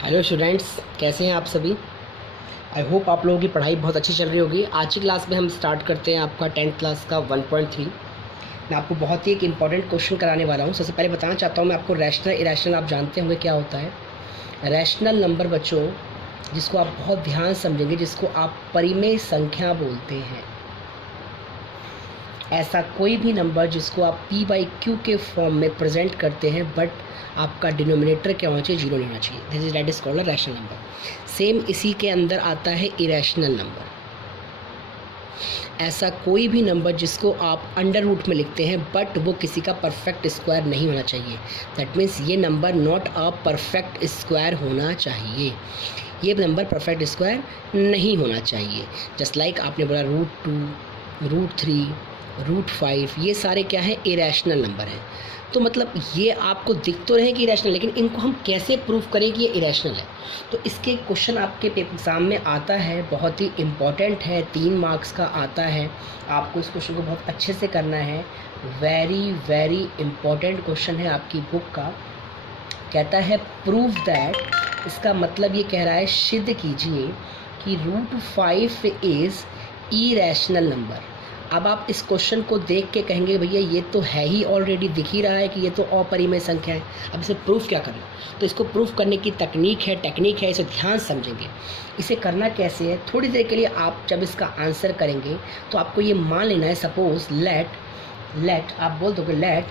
Hello students, कैसे हैं आप सभी। आई होप आप लोगों की पढ़ाई बहुत अच्छी चल रही होगी। आज की क्लास में हम स्टार्ट करते हैं आपका 10th क्लास का 1.3। मैं आपको बहुत ही एक इम्पॉर्टेंट क्वेश्चन कराने वाला हूं। सबसे पहले बताना चाहता हूं मैं आपको रैशनल इरेशनल आप जानते होंगे क्या होता है। रैशनल नंबर बच्चों, जिसको आप बहुत ध्यान समझेंगे, जिसको आप परिमेय संख्या बोलते हैं। ऐसा कोई भी नंबर जिसको आप p बाई क्यू के फॉर्म में प्रेजेंट करते हैं बट आपका डिनोमिनेटर क्या होना चाहिए, जीरो नहीं होना चाहिए। This is that is called a rational number. Same इसी के अंदर आता है इरेशनल नंबर। ऐसा कोई भी नंबर जिसको आप अंडर रूट में लिखते हैं बट वो किसी का परफेक्ट स्क्वायर नहीं होना चाहिए। दैट मीन्स ये number not a perfect square होना चाहिए। ये नंबर परफेक्ट स्क्वायर नहीं होना चाहिए। जस्ट लाइक आपने बोला √2, √3, √5, ये सारे क्या है, इरेशनल नंबर हैं। तो मतलब ये आपको दिख तो रहे कि इरेशनल, लेकिन इनको हम कैसे प्रूव करें कि ये इरेशनल है। तो इसके क्वेश्चन आपके एग्ज़ाम में आता है, बहुत ही इम्पॉर्टेंट है, 3 मार्क्स का आता है। आपको इस क्वेश्चन को बहुत अच्छे से करना है। वेरी वेरी इम्पॉर्टेंट क्वेश्चन है आपकी बुक का। कहता है प्रूव दैट, इसका मतलब ये कह रहा है सिद्ध कीजिए कि √5 इज़ इरेशनल नंबर। अब आप इस क्वेश्चन को देख के कहेंगे भैया ये तो है ही, ऑलरेडी दिख ही रहा है कि ये तो अपरिमेय संख्या है, अब इसे प्रूफ क्या करना। तो इसको प्रूफ करने की टेक्निक है, इसे ध्यान समझेंगे। इसे करना कैसे है, थोड़ी देर के लिए आप जब इसका आंसर करेंगे तो आपको ये मान लेना है, सपोज लेट आप बोल दोगे लेट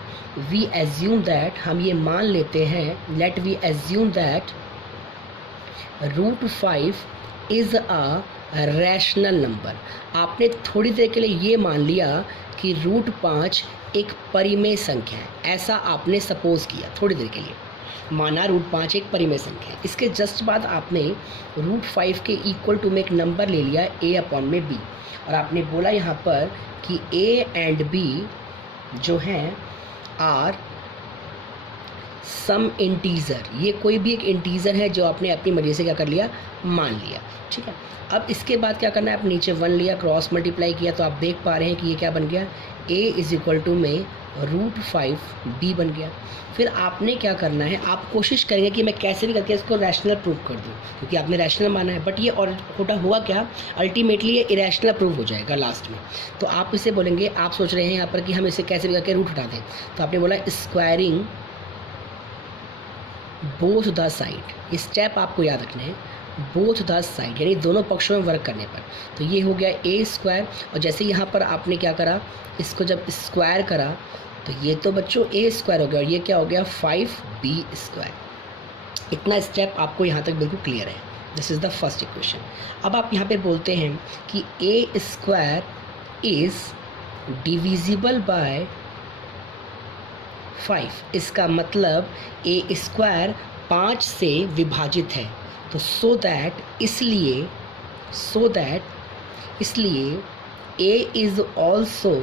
वी एज्यूम दैट, हम ये मान लेते हैं, let we assume that √5 is a rational number. आपने थोड़ी देर के लिए ये मान लिया कि √5 एक परिमेय संख्या है, ऐसा आपने सपोज किया, थोड़ी देर के लिए माना √5 एक परिमेय संख्या है। इसके जस्ट बाद आपने √5 के इक्वल टू में एक नंबर ले लिया a/b, और आपने बोला यहाँ पर कि a एंड b जो हैं आर सम इंटीज़र, ये कोई भी एक इंटीज़र है जो आपने अपनी मर्जी से क्या कर लिया, मान लिया। ठीक है, अब इसके बाद क्या करना है, आप नीचे 1 लिया, क्रॉस मल्टीप्लाई किया, तो आप देख पा रहे हैं कि ये क्या बन गया, a में √5b बन गया। फिर आपने क्या करना है, आप कोशिश करेंगे कि मैं कैसे भी करके इसको रैशनल प्रूव कर दूं, क्योंकि आपने रैशनल माना है, बट ये और हुआ क्या, अल्टीमेटली ये इरेशनल प्रूव हो जाएगा लास्ट में। तो आप इसे बोलेंगे, आप सोच रहे हैं यहाँ पर कि हम इसे कैसे भी करके रूट हटा दें, तो आपने बोला squaring both the side. Step आपको याद रखना है, बोथ द साइड यानी दोनों पक्षों में वर्क करने पर। तो ये हो गया a², और जैसे यहाँ पर आपने क्या करा, इसको जब स्क्वायर करा तो ये तो बच्चों a² हो गया, और ये क्या हो गया 5b²। इतना स्टेप आपको यहाँ तक बिल्कुल क्लियर है। This is the first equation. अब आप यहाँ पे बोलते हैं कि a² इज़ डिविजिबल बाय 5, इसका मतलब a² 5 से विभाजित है। तो सो दैट इसलिए a is also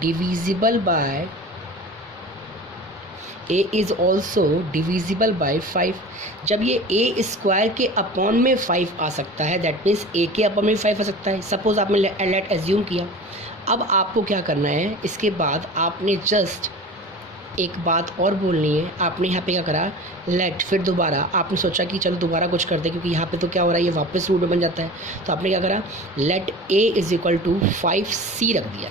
divisible by 5। जब ये a² के अपॉन में 5 आ सकता है, दैट मीन्स a के अपॉन में 5 आ सकता है। सपोज आपने लेट एज्यूम किया। अब आपको क्या करना है, इसके बाद आपने जस्ट एक बात और बोलनी है। आपने यहाँ पे क्या करा, लेट, फिर दोबारा आपने सोचा कि चलो दोबारा कुछ करते, क्योंकि यहाँ पे तो क्या हो रहा है, ये वापस रूट में बन जाता है। तो आपने क्या करा, लेट a = 5c रख दिया।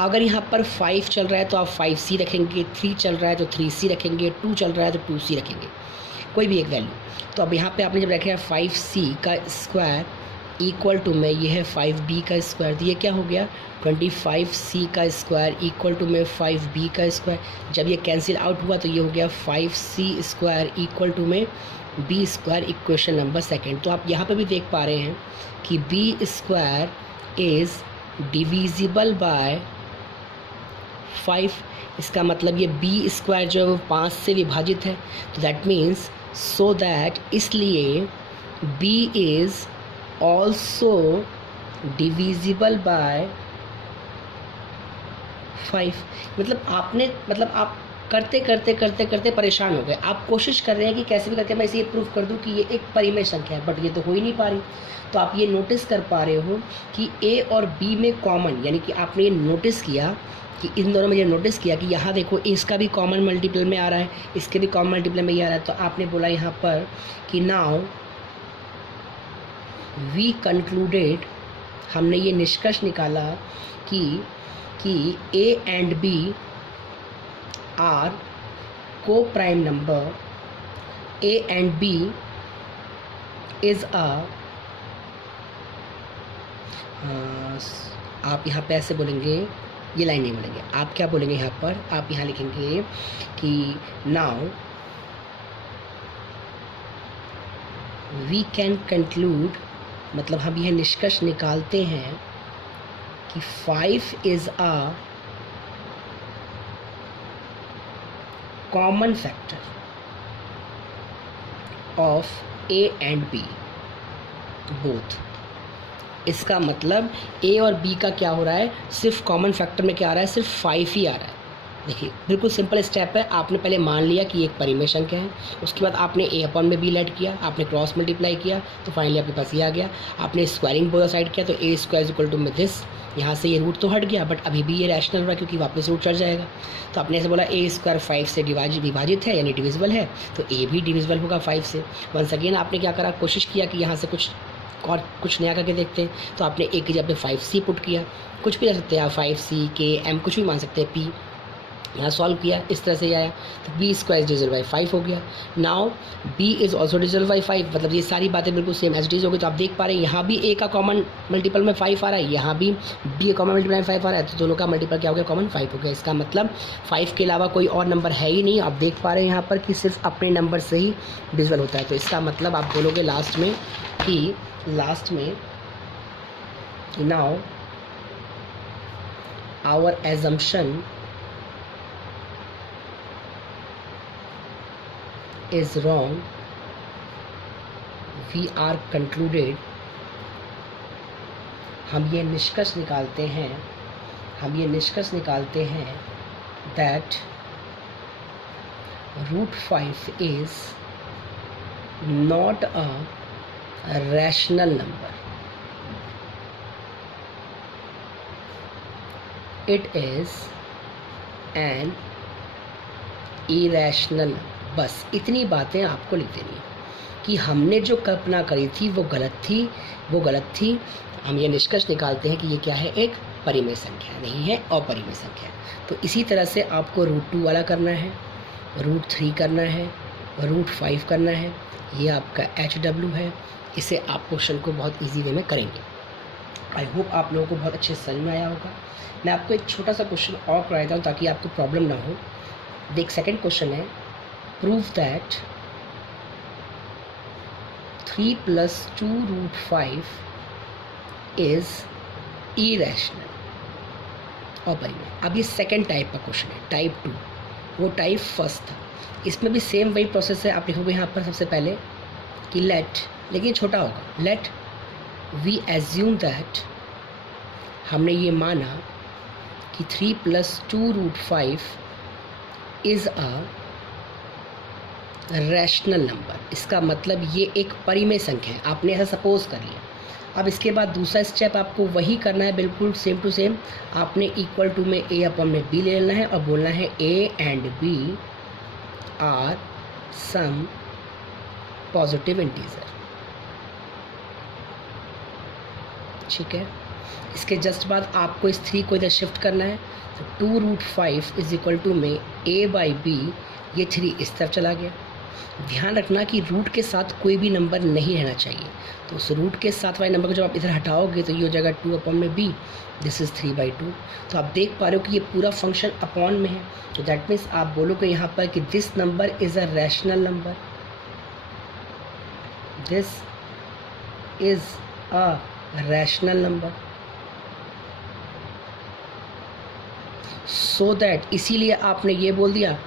अगर यहाँ पर 5 चल रहा है तो आप 5c रखेंगे, 3 चल रहा है तो 3c रखेंगे, 2 चल रहा है तो 2c रखेंगे, कोई भी एक वैल्यू। तो अब यहाँ पे आपने जब रखा है 5c का स्क्वायर इक्वल टू में ये है 5b का स्क्वायर, तो ये क्या हो गया 25c का स्क्वायर इक्वल टू में 5b का स्क्वायर। जब ये कैंसिल आउट हुआ तो ये हो गया 5c² इक्वल टू में b², इक्वेशन नंबर सेकेंड। तो आप यहाँ पे भी देख पा रहे हैं कि b² इज़ डिविजिबल बाय 5, इसका मतलब ये b² जो है वो 5 से विभाजित है। तो दैट मीन्स सो दैट, इसलिए b is also divisible by 5। मतलब आप करते करते परेशान हो गए। आप कोशिश कर रहे हैं कि कैसे भी करके मैं इसे ये प्रूफ कर दूं कि ये एक परिमेय संख्या है, बट ये तो हो ही नहीं पा रही। तो आप ये नोटिस कर पा रहे हो कि a और b में कॉमन, यानी कि आपने ये नोटिस किया कि इन दोनों में ये नोटिस किया कि यहाँ देखो इसका भी कॉमन मल्टीपल में आ रहा है, इसके भी कॉमन मल्टीपल में ये आ रहा है, तो आपने बोला यहाँ पर कि नाउ वी कंक्लूडेड, हमने ये निष्कर्ष निकाला कि a and b are coprime number, a and b is आप यहाँ पे ऐसे बोलेंगे, ये लाइन नहीं बोलेंगे, आप क्या बोलेंगे यहाँ पर, आप यहाँ लिखेंगे कि नाउ वी कैन कंक्लूड, मतलब हम यह निष्कर्ष निकालते हैं कि 5 is a common factor of a and b both. इसका मतलब ए और बी का क्या हो रहा है, सिर्फ कॉमन फैक्टर में क्या आ रहा है, सिर्फ 5 ही आ रहा है। देखिए बिल्कुल सिंपल स्टेप है, आपने पहले मान लिया कि एक परिमेय संख्या है, उसके बाद आपने ए अपॉन में बी लेट किया, आपने क्रॉस मल्टीप्लाई किया, तो फाइनली आपके पास ये आ गया। आपने स्क्वायरिंग बोथ साइड किया, तो ए स्क्वायर इक्वल टू में दिस, यहाँ से ये रूट तो हट गया बट अभी भी ये रैशनल हो रहा है क्योंकि वापस रूट चढ़ जाएगा। तो आपने ऐसे बोला ए स्क्वायर 5 से विभाजित है यानी डिविजिबल है, तो ए भी डिविजिबल होगा 5 से। वंस अगेन आपने क्या करा, कोशिश किया कि यहाँ से कुछ नया करके देखते हैं, तो आपने ए की जगह पे 5c पुट किया, कुछ भी रख सकते हैं आप, 5c के m कुछ भी मान सकते हैं, p यहाँ सॉल्व किया, इस तरह से ये आया, तो बी स्क्वायर डिविजिबल बाई 5 हो गया। Now b is also divisible by 5, मतलब ये सारी बातें बिल्कुल सेम एज इट इज़ हो गई। तो आप देख पा रहे हैं यहाँ भी ए का कॉमन मल्टीपल में 5 आ रहा है, यहाँ भी बी का कॉमन मल्टीपल में 5 आ रहा है, तो दोनों का मल्टीपल क्या हो गया, कॉमन 5 हो गया। इसका मतलब 5 के अलावा कोई और नंबर है ही नहीं। आप देख पा रहे हैं यहाँ पर कि सिर्फ अपने नंबर से ही डिविजिबल होता है। तो इसका मतलब आप बोलोगे लास्ट में now our assumption is wrong, we are concluded, हम ये निष्कर्ष निकालते हैं that √5 is not a rational number, it is an irrational number। बस इतनी बातें आपको लिख देनी है कि हमने जो कल्पना करी थी वो गलत थी। हम ये निष्कर्ष निकालते हैं कि ये क्या है, एक परिमेय संख्या नहीं है, अपरिमेय संख्या है। तो इसी तरह से आपको √2 वाला करना है, √3 करना है, √5 करना है। ये आपका HW है। इसे आप क्वेश्चन को बहुत ईजी वे में करेंगे। आई होप आप लोगों को बहुत अच्छे समझ में आया होगा। मैं आपको एक छोटा सा क्वेश्चन और कराता हूँ ताकि आपको प्रॉब्लम ना हो। देख, सेकेंड क्वेश्चन है, prove that 3 + 2√5 is irrational, अपरिमेय। अब ये सेकेंड टाइप का क्वेश्चन है, टाइप 2, वो टाइप फर्स्ट था। इसमें भी सेम वही प्रोसेस है। आप लिखोगे यहाँ पर सबसे पहले कि लेट, लेकिन छोटा होगा, लेट वी एज्यूम दैट, हमने ये माना कि 3 + 2√5 इज़ अ रैशनल नंबर। इसका मतलब ये एक परिमेय संख्या है, आपने ऐसा सपोज कर लिया। अब इसके बाद दूसरा स्टेप आपको वही करना है, बिल्कुल सेम टू सेम। आपने इक्वल टू में ए अपॉन में बी ले लेना है और बोलना है a and b are some positive integer. ठीक है, इसके जस्ट बाद आपको इस 3 को इधर शिफ्ट करना है। तो 2√5 इज इक्वल टू में a बाई बी, ये 3 इस तरफ चला गया। ध्यान रखना कि रूट के साथ कोई भी नंबर नहीं रहना चाहिए। तो उस रूट के साथ वाले नंबर को जब आप इधर हटाओगे तो ये हो जाएगा 2 अपॉन में b, दिस इज़ 3/2। तो आप देख पा रहे हो कि ये पूरा फंक्शन अपॉन में है। तो दैट मीन्स आप बोलोगे यहाँ पर कि this number is a rational number, this is a rational number. So that, इसीलिए आपने ये बोल दिया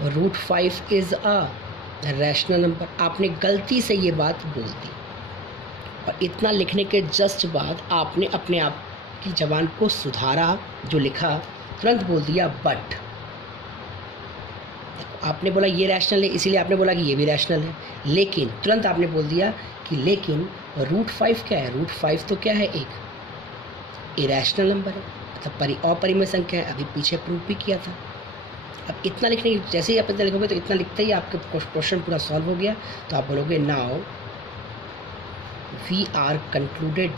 √5 इज़ अ रैशनल नंबर। आपने गलती से ये बात बोल दी और इतना लिखने के जस्ट बाद आपने अपने आप की ज़बान को सुधारा, जो लिखा तुरंत बोल दिया बट। आपने बोला ये रैशनल है, इसीलिए आपने बोला कि ये भी रैशनल है, लेकिन तुरंत आपने बोल दिया कि लेकिन √5 क्या है, √5 तो क्या है, एक इरैशनल नंबर है। मतलब अपरिमेय संख्या है, अभी पीछे प्रूव भी किया था। अब इतना लिखने की, जैसे ही आप इतना लिखोगे तो इतना लिखते ही आपके क्वेश्चन पूरा सॉल्व हो गया। तो आप बोलोगे now we are concluded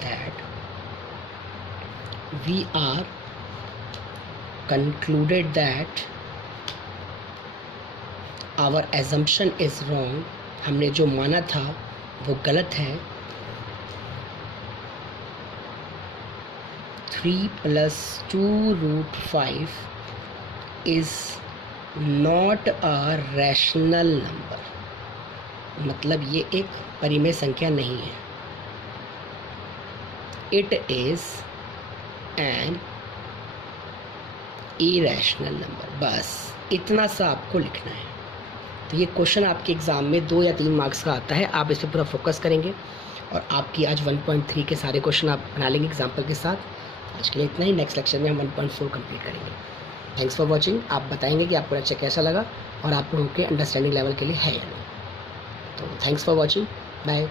that our assumption is wrong, हमने जो माना था वो गलत है। 3 + 2√5 is not a rational number, मतलब ये एक परिमेय संख्या नहीं है। It is an irrational number. बस इतना सा आपको लिखना है। तो ये क्वेश्चन आपके एग्ज़ाम में 2 या 3 मार्क्स का आता है। आप इस पर पूरा फोकस करेंगे और आपकी आज 1.3 के सारे क्वेश्चन आप बना लेंगे एग्जाम्पल के साथ। आज के लिए इतना ही। नेक्स्ट लेक्चर में हम 1.4 कंप्लीट करेंगे। Thanks for watching. आप बताएंगे कि आपको लेक्चर कैसा लगा और आप लोगों के अंडरस्टैंडिंग लेवल के लिए है या नहीं। तो थैंक्स फॉर वॉचिंग, बाय।